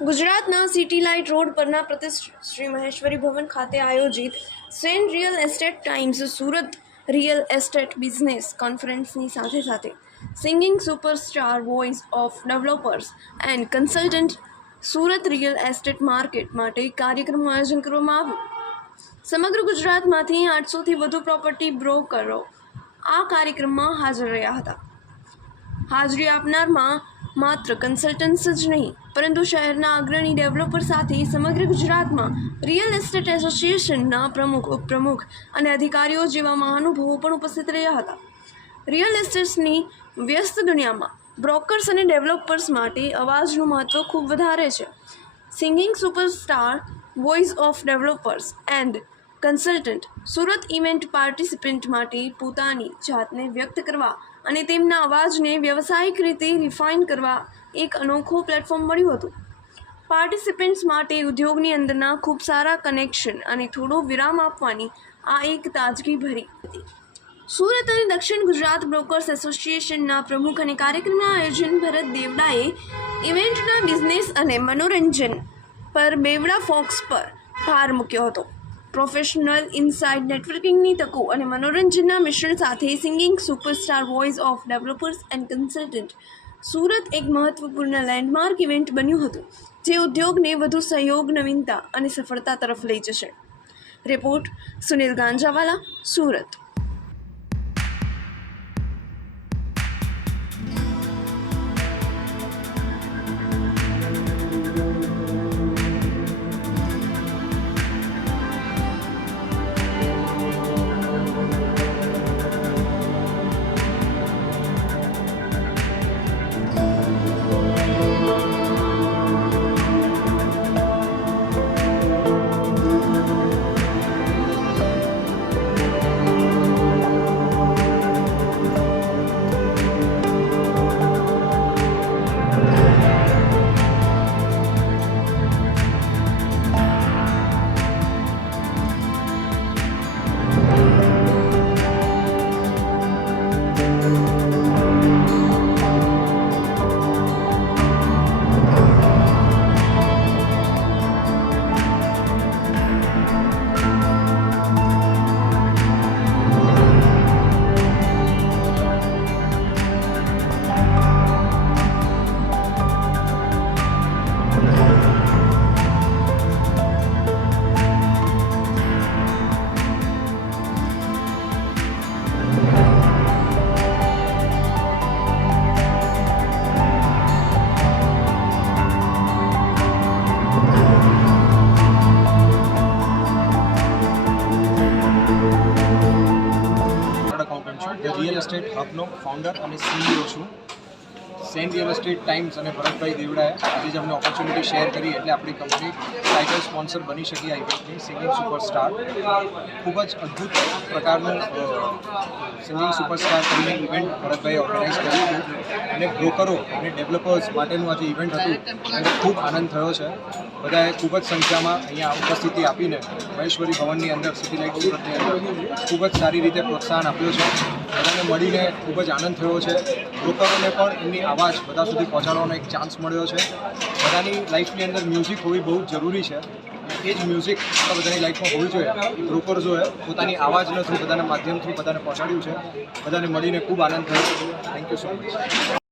ગુજરાતના city light road પરના પ્રતિષ્ઠિત શ્રી મહેશ્વરી ભવન ખાતે આયોજિત Sen real estate times Surat real estate business કોન્ફરન્સની સાથે singing superstar voice of developers and consultant Surat real estate market માટે કાર્યક્રમનું આયોજન કરવામાં આવ્યું। સમગ્ર ગુજરાતમાંથી 800થી વધુ પ્રોપર્ટી બ્રોકરો આ કાર્યક્રમમાં હાજર રહ્યા હતા। હાજરી આપનારમાં માત્ર કન્સલ્ટન્ટ્સ જ નહીં પરંતુ શહેરના અગ્રણી ડેવલપર સાથે સમગ્ર ગુજરાતમાં રિયલ એસ્ટેટ એસોસિએશનના પ્રમુખ ઉપપ્રમુખ અને અધિકારીઓ જેવા મહાનુભાવો પણ ઉપસ્થિત રહ્યા હતા। રિયલ એસ્ટેટની વ્યસ્ત દુનિયામાં બ્રોકર્સ અને ડેવલપર્સ માટે અવાજનું મહત્ત્વ ખૂબ વધારે છે। Singing superstar voice of developers and consultant Surat event participant માટે પોતાની જાતને વ્યક્ત કરવા અને તેમના અવાજને વ્યવસાયિક રીતે રિફાઇન કરવા એક અનોખો પ્લેટફોર્મ મળ્યું હતું। પાર્ટિસિપન્ટ્સ માટે ઉદ્યોગની અંદરના ખૂબ સારા કનેક્શન અને થોડો વિરામ આપવાની આ એક તાજગી ભરી હતી। સુરત અને દક્ષિણ ગુજરાત બ્રોકર્સ એસોસિએશનના પ્રમુખ અને કાર્યક્રમના આયોજન ભરત દેવડાએ ઇવેન્ટના બિઝનેસ અને મનોરંજન પર બેવડા ફોક્સ પર ભાર મૂક્યો હતો। પ્રોફેશનલ ઇનસાઇડ નેટવર્કિંગની તકો અને મનોરંજનના મિશ્રણ સાથે singing superstar voice of developers and consultant Surat એક મહત્વપૂર્ણ લેન્ડમાર્ક ઇવેન્ટ બન્યું હતું જે ઉદ્યોગને વધુ સહયોગ નવીનતા અને સફળતા તરફ લઈ જશે। Report Sunil Ganjawala, Surat. Real estate હબનો ફાઉન્ડર અને સીઈઓ છું। સેન રિયલ એસ્ટેટ ટાઈમ્સ અને ભરતભાઈ દેવડાએ આજે જ અમને ઓપોર્ચ્યુનિટી શેર કરી એટલે આપણી કંપની ટાઇટલ સ્પોન્સર બની શકી આ ઇવેન્ટની સિંગિંગ સુપરસ્ટાર। ખૂબ જ અદ્ભુત પ્રકારનું સિંગિંગ સુપરસ્ટાર કરીને ઇવેન્ટ ભરતભાઈએ ઓર્ગેનાઇઝ કર્યું હતું અને બ્રોકરો અને ડેવલપર્સ માટેનું આજે ઇવેન્ટ હતું અને ખૂબ આનંદ થયો છે। બધાએ ખૂબ જ સંખ્યામાં અહીંયા ઉપસ્થિતિ આપીને મહેશ્વરી ભવનની અંદર સિટી લાઇટ સુરતની અંદર ખૂબ જ સારી રીતે પ્રોત્સાહન આપ્યું છે। બધાને મળીને ખૂબ જ આનંદ થયો છે। બ્રોકરોને પણ એમની આવાજ બધા સુધી પહોંચાડવાનો એક ચાન્સ મળ્યો છે। બધાની લાઈફની અંદર મ્યુઝિક હોવી બહુ જ જરૂરી છે અને એ જ મ્યુઝિક બધાની લાઈફમાં હોવી જોઈએ। બ્રોકર્સોએ પોતાની આવાજના થ્રુ બધાના માધ્યમ થ્રુ બધાને પહોંચાડ્યું છે। બધાને મળીને ખૂબ આનંદ થયો। Thank you so much.